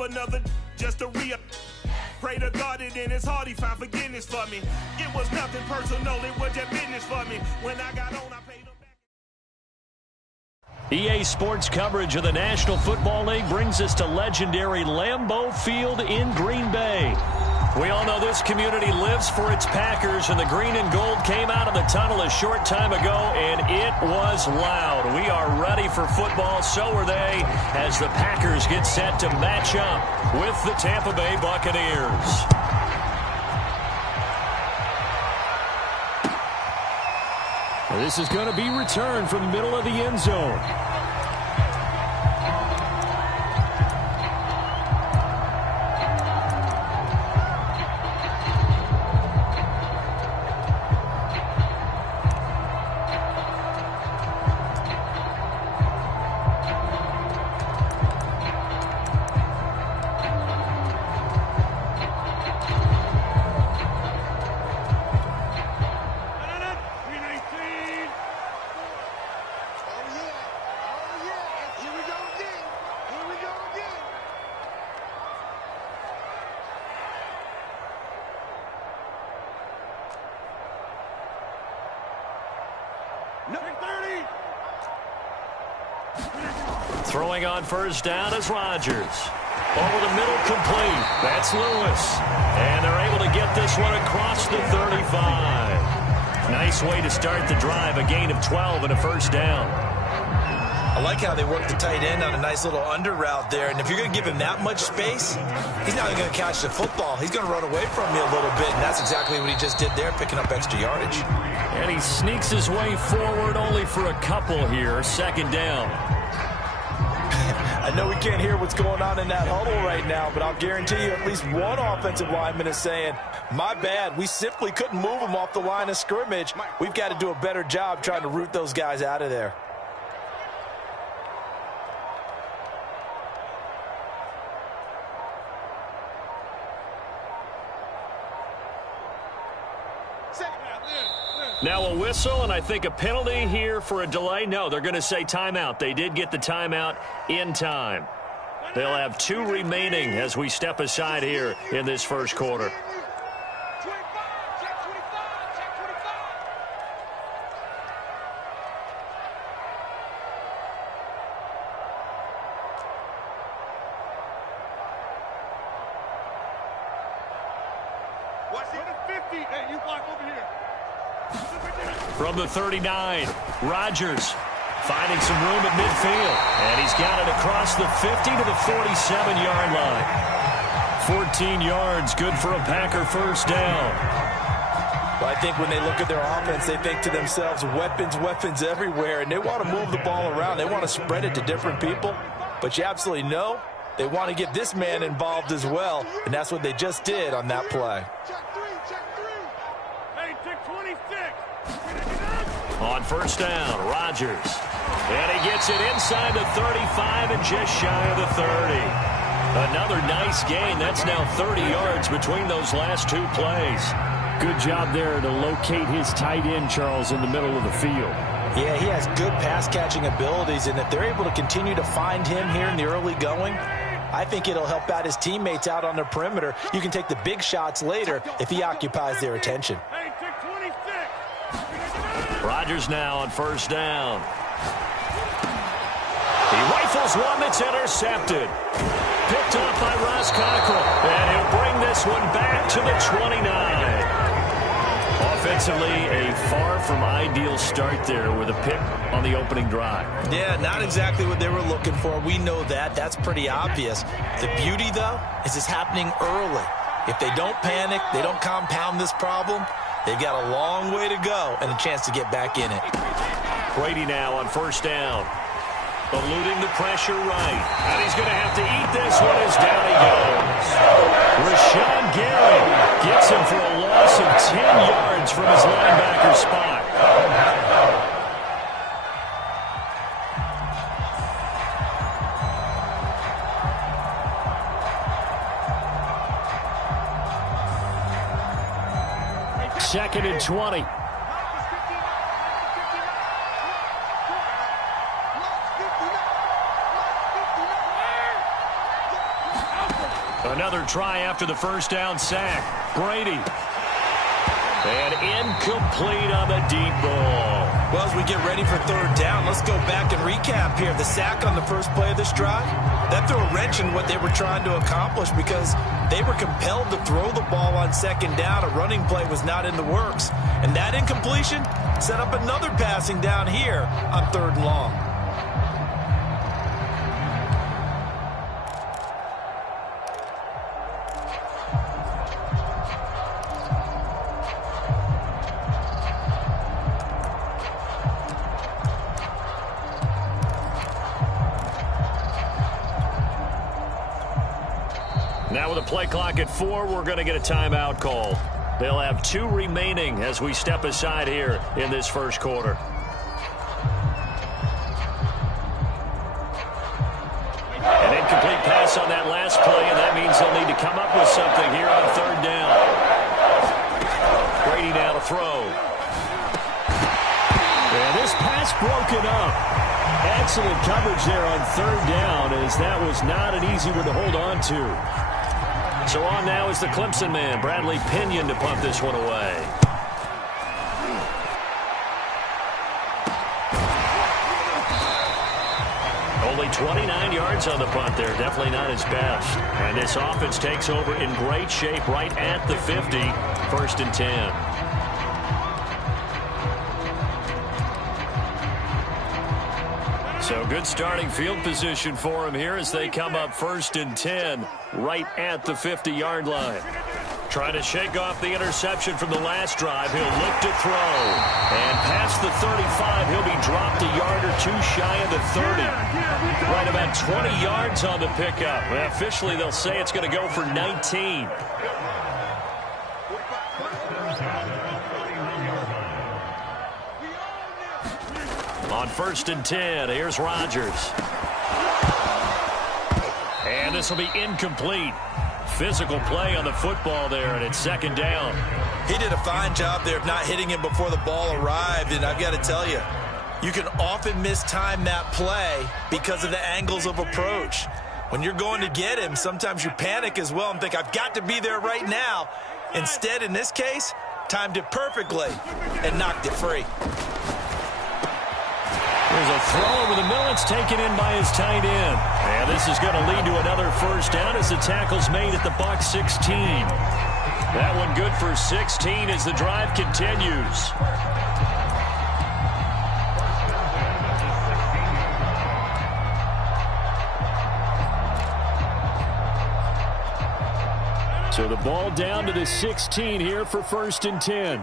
job another just to re-up. Pray to God it in his heart he found forgiveness for me. It was nothing personal, it was just business for me. When I got on, I paid him back. EA Sports coverage of the National Football League brings us to legendary Lambeau Field in Green Bay. We all know this community lives for its Packers, and the green and gold came out of the tunnel a short time ago, and it was loud. We are ready for football, so are they, as the Packers get set to match up with the Tampa Bay Buccaneers. This is going to be returned from the middle of the end zone. Throwing on first down is Rodgers. Over the middle, complete. That's Lewis. And they're able to get this one across the 35. Nice way to start the drive. A gain of 12 and a first down. I like how they work the tight end on a nice little under route there. And if you're going to give him that much space, he's not going to catch the football. He's going to run away from you a little bit. And that's exactly what he just did there, picking up extra yardage. And he sneaks his way forward only for a couple here. Second down. I know we can't hear what's going on in that huddle right now, but I'll guarantee you at least one offensive lineman is saying, my bad, we simply couldn't move them off the line of scrimmage. We've got to do a better job trying to root those guys out of there. Now a whistle, and I think a penalty here for a delay. No, they're going to say timeout. They did get the timeout in time. They'll have 2 remaining as we step aside here in this first quarter. From the 39, Rodgers finding some room at midfield. And he's got it across the 50 to the 47-yard line. 14 yards, good for a Packer first down. Well, I think when they look at their offense, they think to themselves, weapons, weapons everywhere. And they want to move the ball around. They want to spread it to different people. But you absolutely know they want to get this man involved as well. And that's what they just did on that play. On first down, Rodgers. And he gets it inside the 35 and just shy of the 30. Another nice gain. That's now 30 yards between those last 2 plays. Good job there to locate his tight end, Charles, in the middle of the field. Yeah, he has good pass-catching abilities, and if they're able to continue to find him here in the early going, I think it'll help out his teammates out on the perimeter. You can take the big shots later if he occupies their attention. Rodgers now on first down. He rifles one that's intercepted. Picked up by Ross Cockrell. And he'll bring this one back to the 29. Offensively, a far from ideal start there with a pick on the opening drive. Yeah, not exactly what they were looking for. We know that. That's pretty obvious. The beauty, though, is it's happening early. If they don't panic, they don't compound this problem, they've got a long way to go and a chance to get back in it. Brady now on first down. Eluding the pressure right. And he's going to have to eat this one as down he goes. Rashawn Gary gets him for a loss of 10 yards from his linebacker spot. Second and 20. Another try after the first down sack. Brady. And incomplete on the deep ball. Well, as we get ready for third down, let's go back and recap here. The sack on the first play of this drive, that threw a wrench in what they were trying to accomplish because they were compelled to throw the ball on second down. A running play was not in the works. And that incompletion set up another passing down here on third and long. Now with a play clock at 4, we're going to get a timeout call. They'll have 2 remaining as we step aside here in this first quarter. An incomplete pass on that last play, and that means they'll need to come up with something here on third down. Brady now to throw. And this pass broken up. Excellent coverage there on third down, as that was not an easy one to hold on to. So on now is the Clemson man, Bradley Pinion, to punt this one away. Only 29 yards on the punt there. Definitely not his best. And this offense takes over in great shape right at the 50. 1st and 10. So good starting field position for him here as they come up 1st and 10 right at the 50-yard line. Trying to shake off the interception from the last drive. He'll look to throw. And past the 35, he'll be dropped a yard or 2 shy of the 30. Right about 20 yards on the pickup. Well, officially, they'll say it's going to go for 19. On 1st and 10, here's Rodgers. And this will be incomplete. Physical play on the football there, and it's 2nd down. He did a fine job there of not hitting him before the ball arrived, and I've got to tell you, you can often mistime that play because of the angles of approach. When you're going to get him, sometimes you panic as well and think, I've got to be there right now. Instead, in this case, timed it perfectly and knocked it free. There's a throw over the middle. It's taken in by his tight end. And this is going to lead to another 1st down as the tackle's made at the Bucs 16. That one good for 16 as the drive continues. So the ball down to the 16 here for 1st and 10.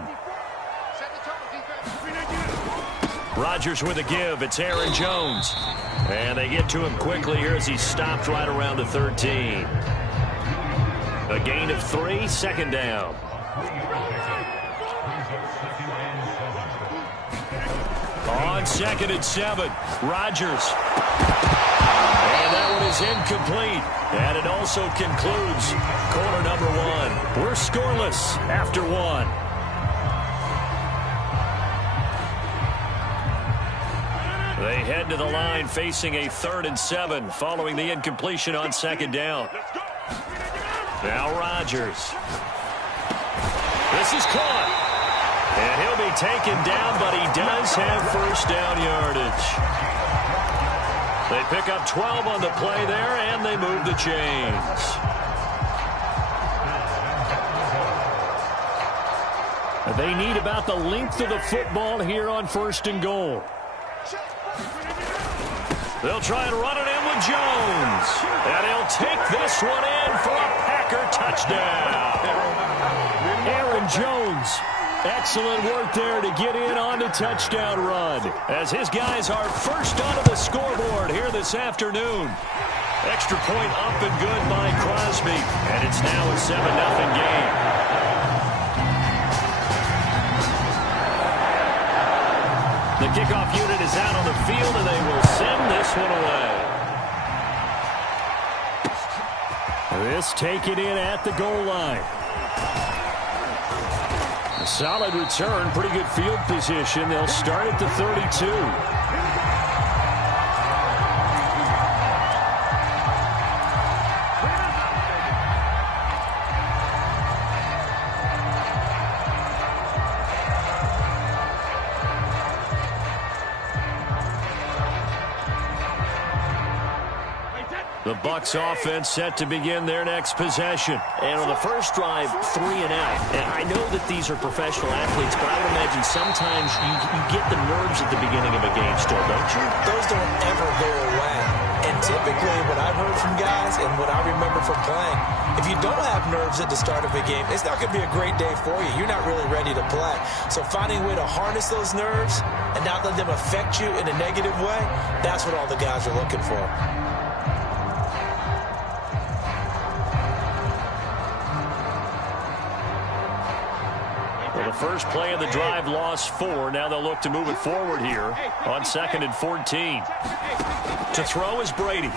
Rodgers with a give. It's Aaron Jones. And they get to him quickly here as he's stopped right around the 13. A gain of 3, 2nd down. On 2nd and 7, Rodgers. And that one is incomplete. And it also concludes quarter number 1. We're scoreless after 1. They head to the line facing a 3rd and 7 following the incompletion on 2nd down. Now Rodgers. This is caught. And he'll be taken down, but he does have 1st down yardage. They pick up 12 on the play there, and they move the chains. They need about the length of the football here on 1st and goal. They'll try and run it in with Jones. And he'll take this one in for a Packer touchdown. Aaron Jones, excellent work there to get in on the touchdown run. As his guys are first onto the scoreboard here this afternoon. Extra point up and good by Crosby. And it's now a 7-0 game. The kickoff unit is out on the field, and they will send this one away. This taken in at the goal line. A solid return, pretty good field position. They'll start at the 32. The Bucs offense set to begin their next possession. And on the first drive, 3 and out. And I know that these are professional athletes, but I would imagine sometimes you get the nerves at the beginning of a game still, don't you? Those don't ever go away. And typically what I've heard from guys and what I remember from playing, if you don't have nerves at the start of a game, it's not going to be a great day for you. You're not really ready to play. So finding a way to harness those nerves and not let them affect you in a negative way, that's what all the guys are looking for. Well, the first play of the drive lost 4. Now they'll look to move it forward here on 2nd and 14. To throw is Brady.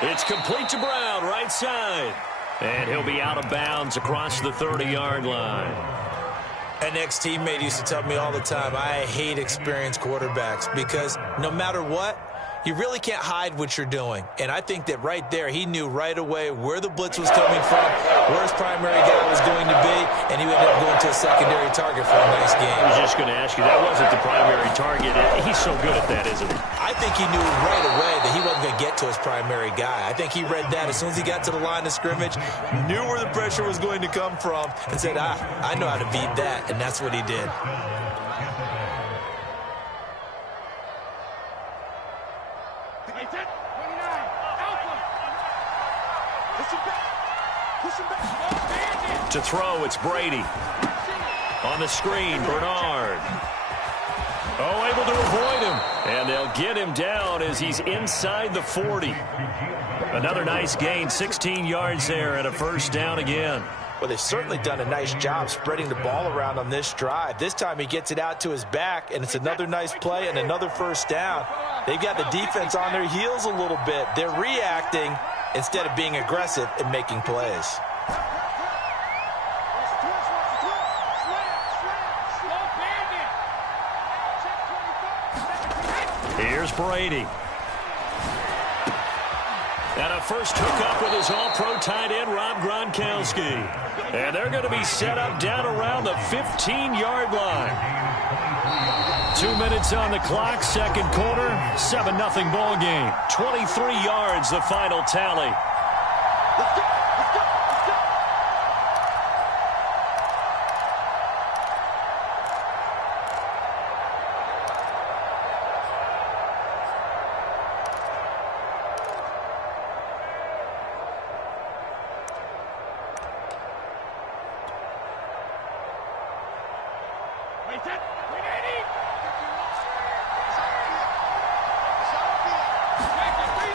It's complete to Brown, right side. And he'll be out of bounds across the 30-yard line. An ex-teammate used to tell me all the time, I hate experienced quarterbacks because no matter what, you really can't hide what you're doing. And I think that right there, he knew right away where the blitz was coming from, where his primary guy was going to be, and he would end up going to a secondary target for a nice game. I was just going to ask you, that wasn't the primary target. He's so good at that, isn't he? I think he knew right away that he wasn't going to get to his primary guy. I think he read that as soon as he got to the line of scrimmage, knew where the pressure was going to come from, and said, I know how to beat that, and that's what he did. To throw, it's Brady. On the screen, Bernard. Oh, able to avoid him. And they'll get him down as he's inside the 40. Another nice gain, 16 yards there and a first down again. Well, they've certainly done a nice job spreading the ball around on this drive. This time he gets it out to his back, and it's another nice play and another first down. They've got the defense on their heels a little bit. They're reacting instead of being aggressive and making plays. Here's Brady. And a first hookup with his all-pro tight end, Rob Gronkowski. And they're going to be set up down around the 15-yard line. 2 minutes on the clock, second quarter, 7-0 ball game. 23 yards, the final tally. Let's go.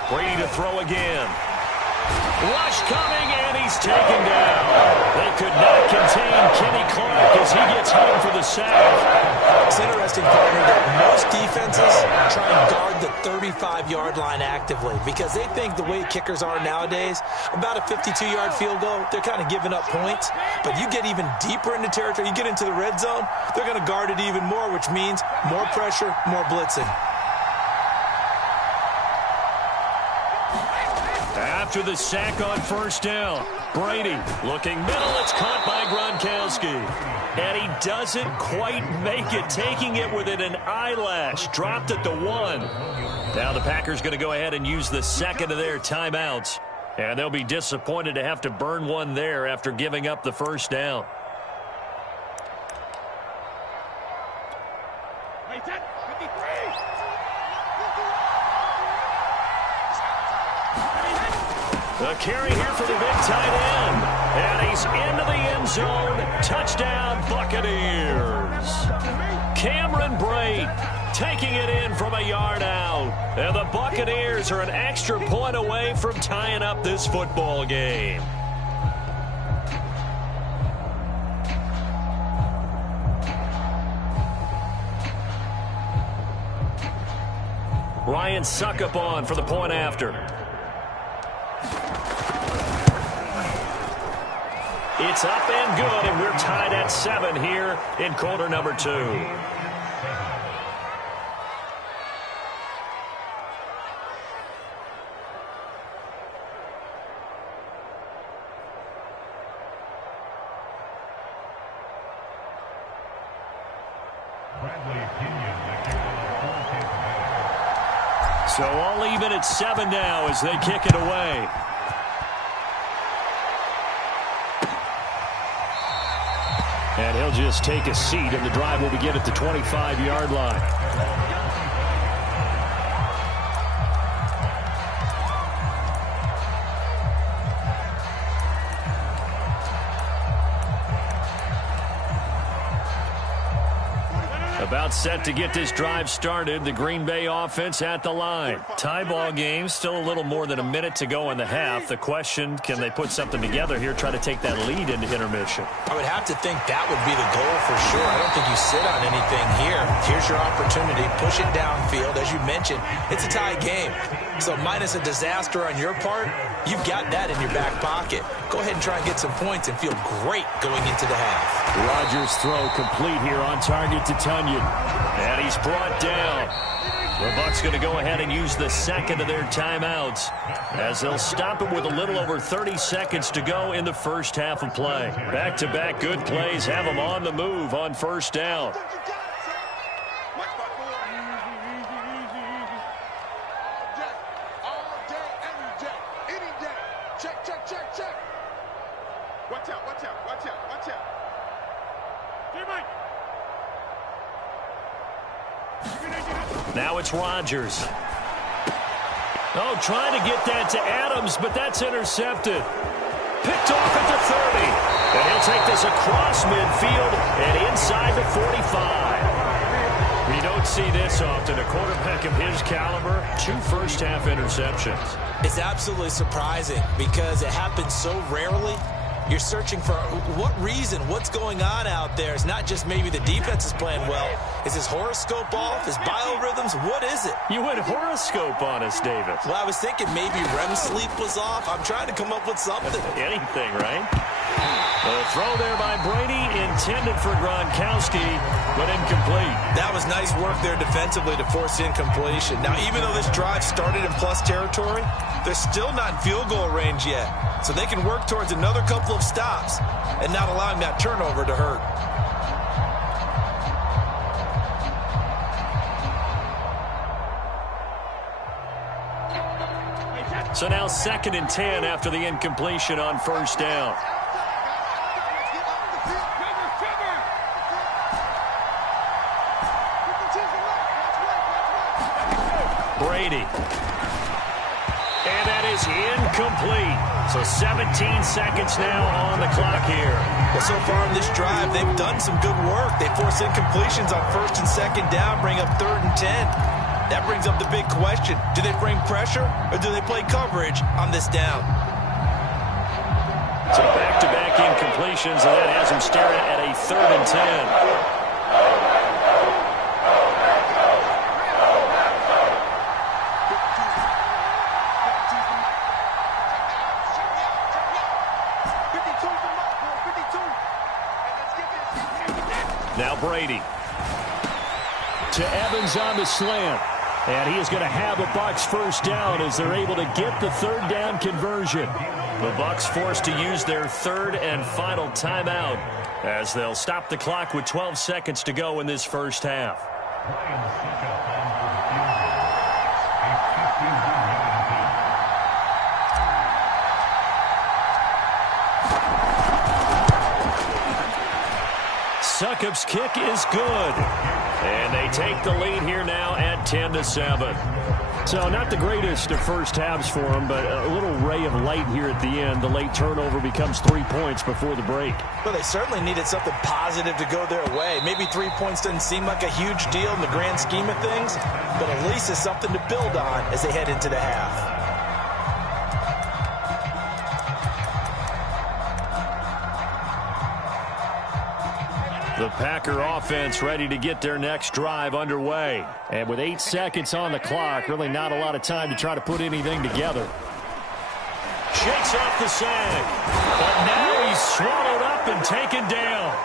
Brady to throw again. Rush coming, and he's taken down. They could not contain Kenny Clark as he gets home for the sack. It's interesting, partner, that most defenses try and guard the 35-yard line actively because they think the way kickers are nowadays, about a 52-yard field goal, they're kind of giving up points. But you get even deeper into territory, you get into the red zone, they're going to guard it even more, which means more pressure, more blitzing. After the sack on first down, Brady looking middle. It's caught by Gronkowski. And he doesn't quite make it, taking it within an eyelash. Dropped at the 1. Now the Packers going to go ahead and use the second of their timeouts. And they'll be disappointed to have to burn one there after giving up the first down. The carry here for the big tight end. And he's into the end zone. Touchdown, Buccaneers. Cameron Brate taking it in from a yard out. And the Buccaneers are an extra point away from tying up this football game. Ryan Suckup on for the point after. It's up and good, and we're tied at 7 here in quarter number 2. So all even at 7 now as they kick it away. And he'll just take a seat, and the drive will begin at the 25-yard line. About set to get this drive started. The Green Bay offense at the line. Tie ball game. Still a little more than a minute to go in the half. The question, can they put something together here, try to take that lead into intermission? I would have to think that would be the goal for sure. I don't think you sit on anything here. Here's your opportunity. Push it downfield. As you mentioned, it's a tie game. So minus a disaster on your part, you've got that in your back pocket. Go ahead and try and get some points and feel great going into the half. Rodgers' throw complete here on target to Tunyon. And he's brought down. The Bucs going to go ahead and use the second of their timeouts as they'll stop it with a little over 30 seconds to go in the first half of play. Back-to-back good plays have them on the move on first down. Now it's Rodgers. Oh, trying to get that to Adams, but that's intercepted. Picked off at the 30. And he'll take this across midfield and inside the 45. We don't see this often. A quarterback of his caliber, 2 first-half interceptions. It's absolutely surprising because it happens so rarely. You're searching for what reason, what's going on out there. It's not just maybe the defense is playing well. Is his horoscope off? His biorhythms? What is it? You went horoscope on us, Davis. Well, I was thinking maybe REM sleep was off. I'm trying to come up with something. Anything, right? The throw there by Brady, intended for Gronkowski, but incomplete. That was nice work there defensively to force incompletion. Now, even though this drive started in plus territory, they're still not in field goal range yet. So they can work towards another couple of stops and not allowing that turnover to hurt. So now 2nd and 10 after the incompletion on first down. Brady. And that is incomplete. So 17 seconds now on the clock here. Well, so far in this drive, they've done some good work. They force incompletions on 1st and 2nd down, bring up 3rd and 10. That brings up the big question. Do they bring pressure or do they play coverage on this down? So back-to-back incompletions, and that has them staring at a 3rd and 10. Now Brady to Evans on the slant. And he is going to have a Bucs first down as they're able to get the 3rd down conversion. The Bucs forced to use their 3rd and final timeout as they'll stop the clock with 12 seconds to go in this first half. Succop's kick is good. And they take the lead here now at 10-7. So not the greatest of first halves for them, but a little ray of light here at the end. The late turnover becomes 3 points before the break. Well, they certainly needed something positive to go their way. Maybe 3 points doesn't seem like a huge deal in the grand scheme of things, but at least it's something to build on as they head into the half. The Packer offense ready to get their next drive underway. And with 8 seconds on the clock, really not a lot of time to try to put anything together. Shakes off the sag. But now he's swallowed up and taken down.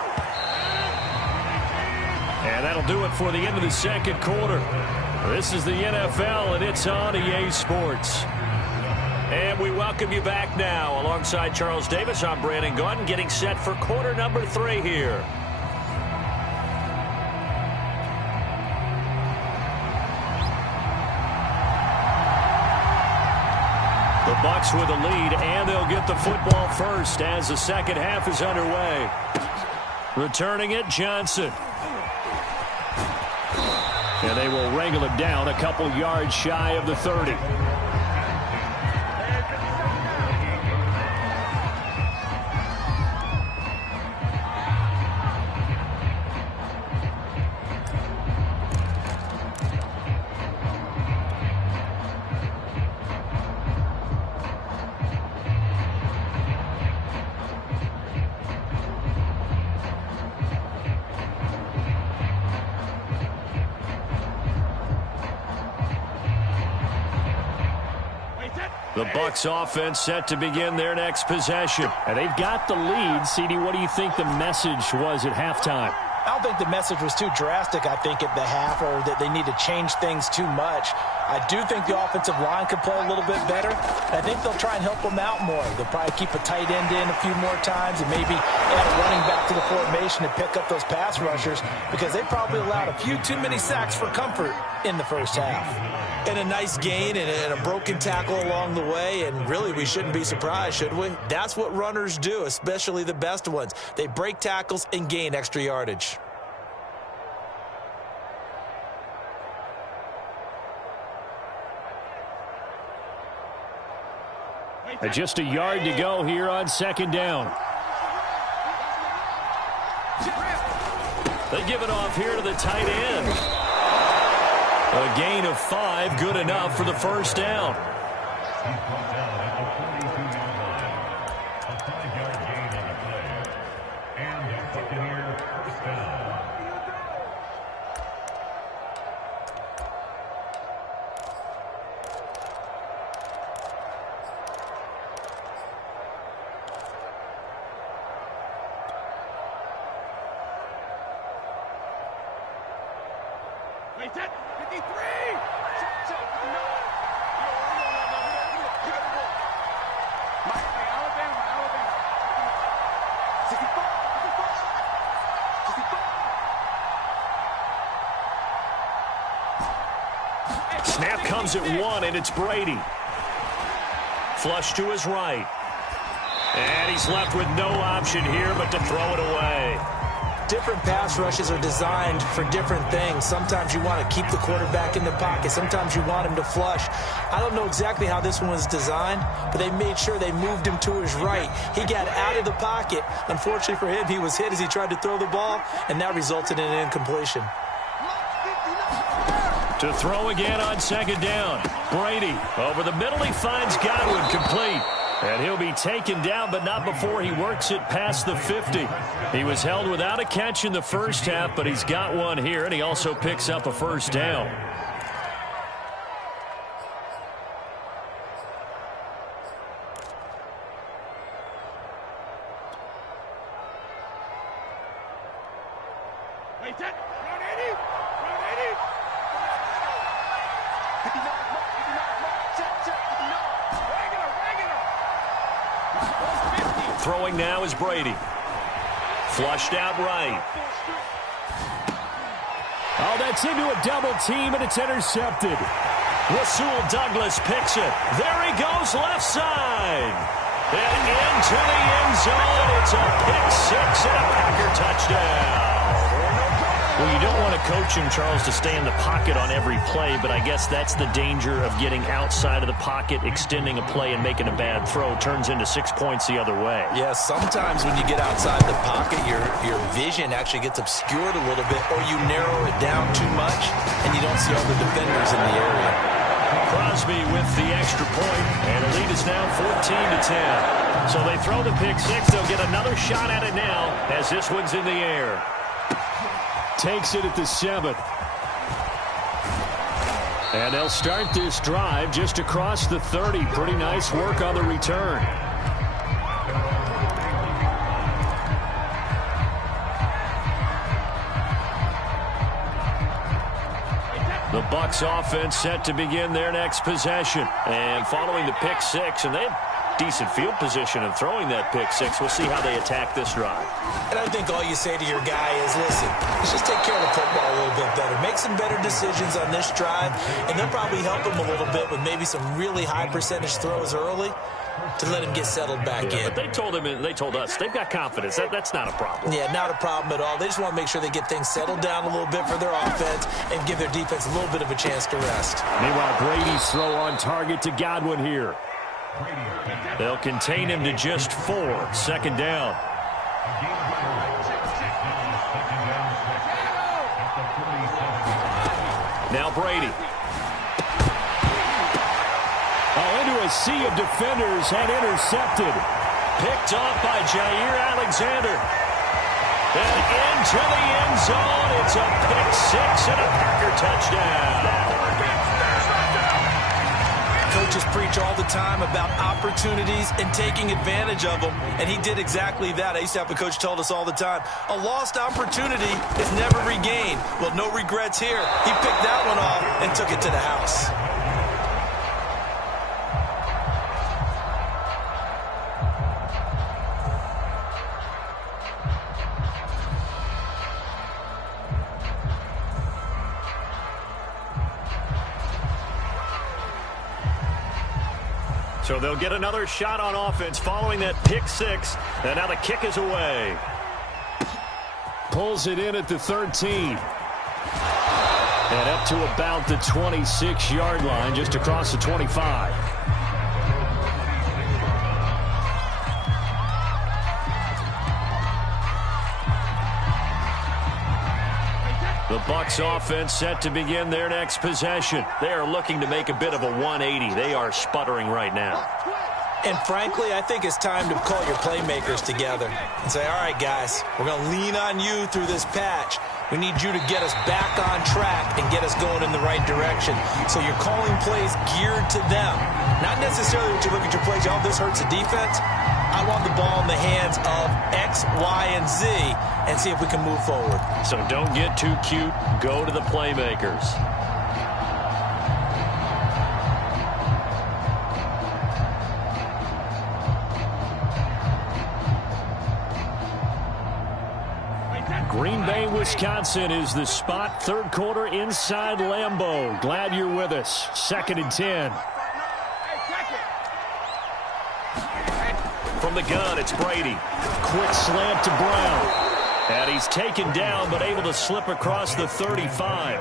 And that'll do it for the end of the second quarter. This is the NFL, and it's on EA Sports. And we welcome you back now. Alongside Charles Davis, I'm Brandon Gaudin, getting set for quarter number 3 here. Bucs with the lead, and they'll get the football first as the second half is underway. Returning it, Johnson. And they will wrangle him down a couple yards shy of the 30. The Bucs offense set to begin their next possession. And they've got the lead. CD, what do you think the message was at halftime? I don't think the message was too drastic, I think, at the half, or that they need to change things too much. I do think the offensive line could play a little bit better. And I think they'll try and help them out more. They'll probably keep a tight end in a few more times and maybe add a running back to the formation to pick up those pass rushers, because they probably allowed a few too many sacks for comfort in the first half. And a nice gain and a broken tackle along the way, and really we shouldn't be surprised, should we? That's what runners do, especially the best ones. They break tackles and gain extra yardage. Just a yard to go here on second down. They give it off here to the tight end. A gain of 5, good enough for the first down. Snap comes at 1, and it's Brady. Flush to his right. And he's left with no option here but to throw it away. Different pass rushes are designed for different things. Sometimes you want to keep the quarterback in the pocket. Sometimes you want him to flush. I don't know exactly how this one was designed, but they made sure they moved him to his right. He got out of the pocket. Unfortunately for him, he was hit as he tried to throw the ball, and that resulted in an incompletion. To throw again on second down. Brady over the middle. He finds Godwin, complete. And he'll be taken down, but not before he works it past the 50. He was held without a catch in the first half, but he's got one here, and he also picks up a first down. Throwing now is Brady. Flushed out right. Oh, that's into a double team, and it's intercepted. Rasul Douglas picks it. There he goes, left side. And into the end zone. It's a pick-6 and a Packer touchdown. Well, you don't want to coach him, Charles, to stay in the pocket on every play, but I guess that's the danger of getting outside of the pocket, extending a play, and making a bad throw. Turns into 6 points the other way. Yeah, sometimes when you get outside the pocket, your vision actually gets obscured a little bit, or you narrow it down too much, and you don't see all the defenders in the area. Crosby with the extra point, and the lead is now 14-10. So they throw the pick-6. They'll get another shot at it now as this one's in the air. Takes it at the 7. And they'll start this drive just across the 30. Pretty nice work on the return. The Bucs offense set to begin their next possession. And following the pick-6, and they've decent field position and throwing that pick six. We'll see how they attack this drive. And I think all you say to your guy is, listen, let's just take care of the football a little bit better. Make some better decisions on this drive, and they'll probably help him a little bit with maybe some really high percentage throws early to let him get settled back in. But they told him, and they told us, they've got confidence. That's not a problem. Yeah, not a problem at all. They just want to make sure they get things settled down a little bit for their offense and give their defense a little bit of a chance to rest. Meanwhile, Brady's throw on target to Godwin here. They'll contain him to just 4. 2nd down. Now Brady. Into a sea of defenders and intercepted. Picked off by Jair Alexander. And into the end zone. It's a pick six and a Packer touchdown. Coaches preach all the time about opportunities and taking advantage of them, and he did exactly that. I used to have a coach told us all the time, a lost opportunity is never regained. Well, no regrets here. He picked that one off and took it to the house. So they'll get another shot on offense following that pick six. And now the kick is away. Pulls it in at the 13. And up to about the 26-yard line, just across the 25. The Bucs offense set to begin their next possession. They are looking to make a bit of a 180. They are sputtering right now. And frankly, I think it's time to call your playmakers together and say, all right, guys, we're going to lean on you through this patch. We need you to get us back on track and get us going in the right direction. So you're calling plays geared to them. Not necessarily when you look at your plays, oh, this hurts the defense. I want the ball in the hands of X, Y, and Z and see if we can move forward. So don't get too cute. Go to the playmakers. Green Bay, Wisconsin is the spot. 3rd quarter inside Lambeau. Glad you're with us. 2nd and 10. From the gun, it's Brady. Quick slant to Brown. And he's taken down, but able to slip across the 35.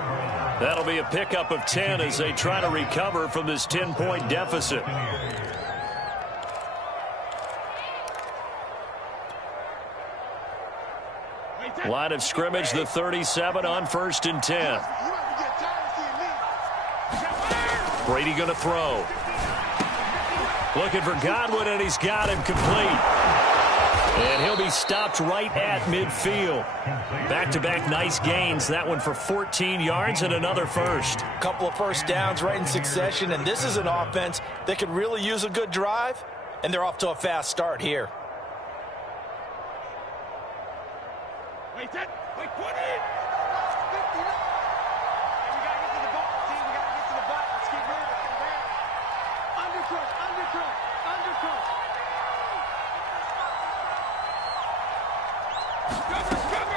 That'll be a pickup of 10 as they try to recover from this 10-point deficit. Line of scrimmage, the 37 on 1st and 10. Brady going to throw. Looking for Godwin, and he's got him complete. And he'll be stopped right at midfield. Back-to-back nice gains. That one for 14 yards and another first. Couple of first downs right in succession, and this is an offense that could really use a good drive, and they're off to a fast start here. Wait, 20! We gotta get to the ball, team. We gotta get to the ball. Let's keep moving. Undercook.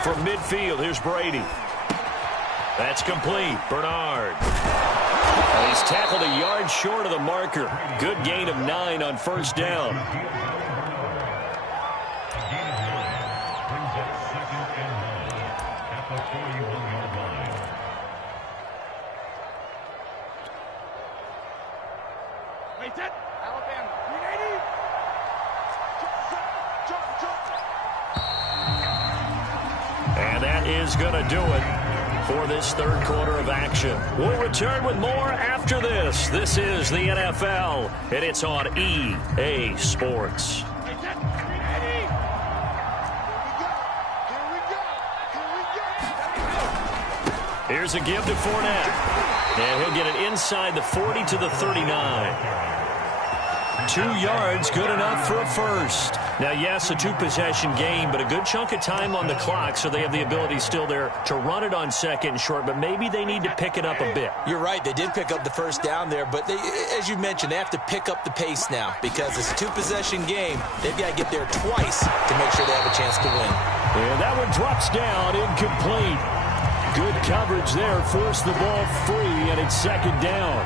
From midfield, here's Brady. That's complete. Bernard. And he's tackled a yard short of the marker. Good gain of 9 on 1st down. And that is going to do it for this 3rd quarter of action. We'll return with more after this. This is the NFL, and it's on EA Sports. Here's a give to Fournette. And he'll get it inside the 40 to the 39. 2 yards, good enough for a first. Now, yes, a two-possession game, but a good chunk of time on the clock, so they have the ability still there to run it on second and short, but maybe they need to pick it up a bit. You're right. They did pick up the first down there, but they, as you mentioned, they have to pick up the pace now because it's a two-possession game. They've got to get there twice to make sure they have a chance to win. And that one drops down, incomplete. Good coverage there, forced the ball free, and it's second down.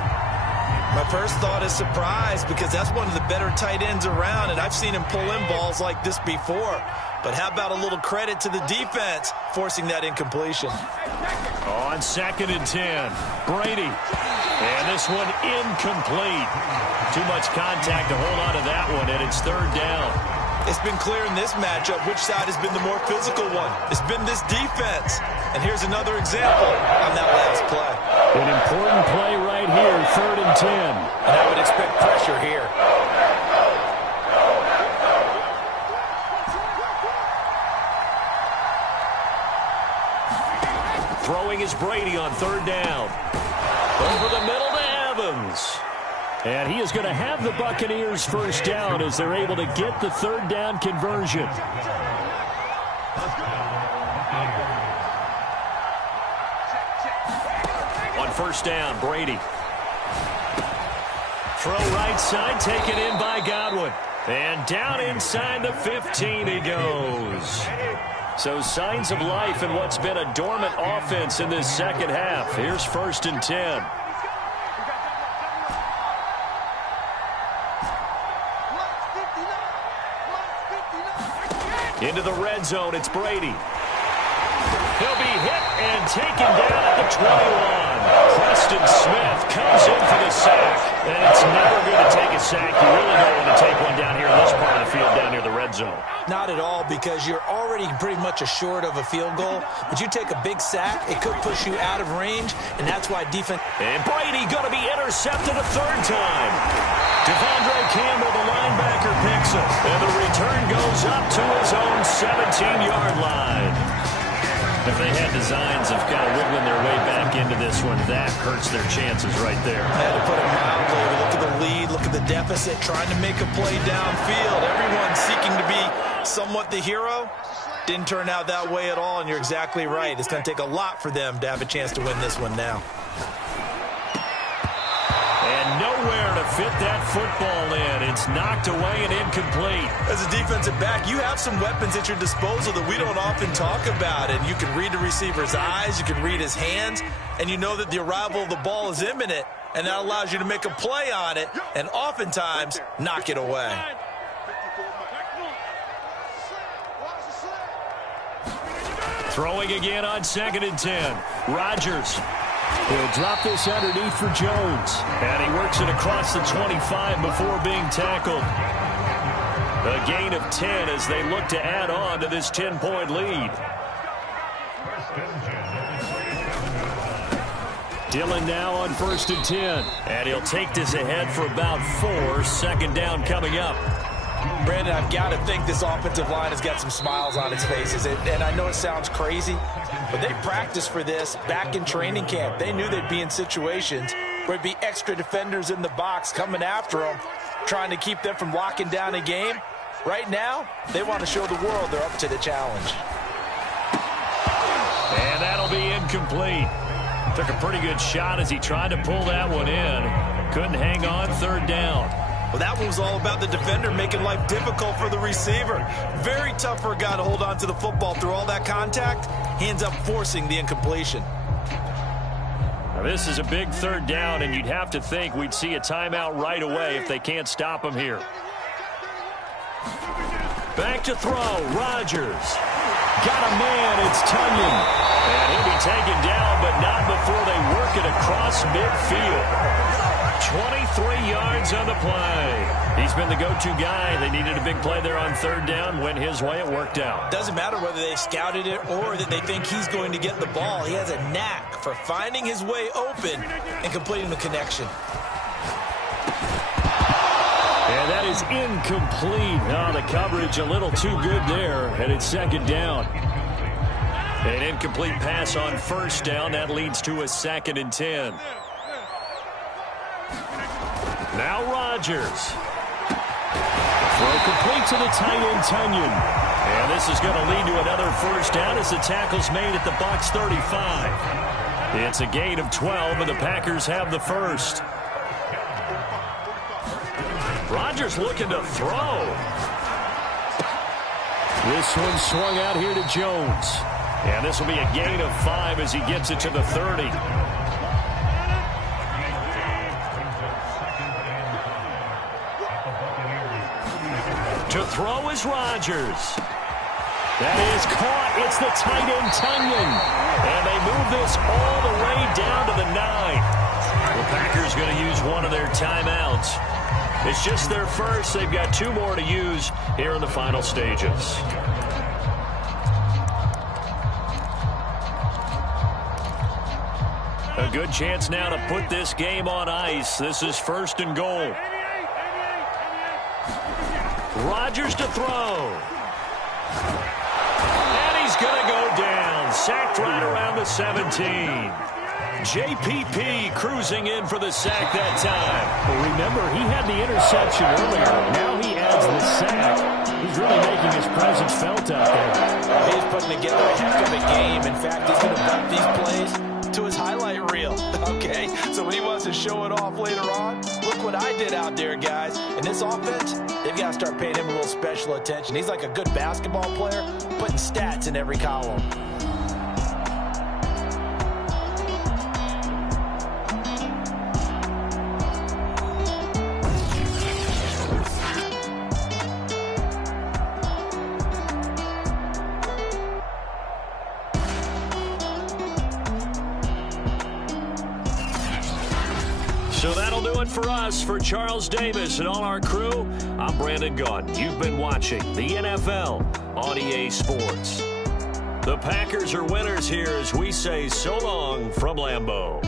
My first thought is surprise because that's one of the better tight ends around, and I've seen him pull in balls like this before. But how about a little credit to the defense forcing that incompletion? On second and 10, Brady. And this one incomplete. Too much contact to hold on to that one, and it's third down. It's been clear in this matchup which side has been the more physical one. It's been this defense. And here's another example on that last play. An important play right here, third and 10. And I would expect pressure here. Throwing is Brady on third down. Over the middle to Evans. And he is going to have the Buccaneers first down as they're able to get the third down conversion. On first down, Brady. Throw right side, taken in by Godwin. And down inside the 15 he goes. So signs of life in what's been a dormant offense in this second half. Here's first and 10. Into the red zone, it's Brady. He'll be hit and taken down at the 21. Preston Smith comes in for the sack. And it's never good to take a sack. You really don't want to take one down here in this part of the field, down near the red zone. Not at all, because you're already pretty much assured of a field goal. But you take a big sack, it could push you out of range, and that's why defense... And Brady going to be intercepted a third time. Devondre Campbell, the linebacker, picks it. And the return goes up to his own 17-yard line. If they had designs of kind of wiggling their way back into this one, that hurts their chances right there. Had to put it mildly. Look at the lead, look at the deficit, trying to make a play downfield. Everyone seeking to be somewhat the hero. Didn't turn out that way at all, and you're exactly right. It's going to take a lot for them to have a chance to win this one now. And nowhere to fit that football in. It's knocked away and incomplete. As a defensive back, you have some weapons at your disposal that we don't often talk about. And you can read the receiver's eyes, you can read his hands, and you know that the arrival of the ball is imminent. And that allows you to make a play on it and oftentimes knock it away. Throwing again on second and 10. Rodgers. He'll drop this underneath for Jones. And he works it across the 25 before being tackled. A gain of 10 as they look to add on to this 10-point lead. Dillon now on first and 10. And he'll take this ahead for about 4. Second down coming up. Brandon, I've got to think this offensive line has got some smiles on its faces. And I know it sounds crazy, but they practiced for this back in training camp. They knew they'd be in situations where there'd be extra defenders in the box coming after them, trying to keep them from locking down a game. Right now, they want to show the world they're up to the challenge. And that'll be incomplete. Took a pretty good shot as he tried to pull that one in. Couldn't hang on, third down. Well, that one was all about the defender making life difficult for the receiver. Very tough for a guy to hold on to the football through all that contact. He ends up forcing the incompletion. Now, this is a big third down, and you'd have to think we'd see a timeout right away if they can't stop him here. Back to throw, Rodgers. Got a man, it's Tunyon. And he'll be taken down, but not before they work it across midfield. 23 yards on the play. He's been the go-to guy. They needed a big play there on third down. Went his way, it worked out. Doesn't matter whether they scouted it or that they think he's going to get the ball. He has a knack for finding his way open and completing the connection. And that is incomplete. Oh, the coverage a little too good there, and it's second down. An incomplete pass on first down. That leads to a second and 10. Now Rodgers. Throw complete to the tight end, Tunyon. And this is going to lead to another first down as the tackle's made at the Bucs 35. It's a gain of 12, and the Packers have the first. Rodgers looking to throw. This one swung out here to Jones. And this will be a gain of 5 as he gets it to the 30. To throw is Rodgers. That is caught. It's the tight end, Tunyon. And they move this all the way down to the 9. The Packers going to use one of their timeouts. It's just their first. They've got 2 more to use here in the final stages. A good chance now to put this game on ice. This is 1st and goal. Rodgers to throw. And he's going to go down. Sacked right around the 17. JPP cruising in for the sack that time. Well, remember, he had the interception earlier. Now he adds the sack. He's really making his presence felt out there. He's putting together a heck of a game. In fact, he's going to bump these plays to his highlight reel. Okay, so when he wants to show it off later on, look what I did out there, guys. In this offense, they've got to start paying him a little special attention. He's like a good basketball player, putting stats in every column. So that'll do it for us. For Charles Davis and all our crew, I'm Brandon Gaudin. You've been watching the NFL on EA Sports. The Packers are winners here as we say so long from Lambeau.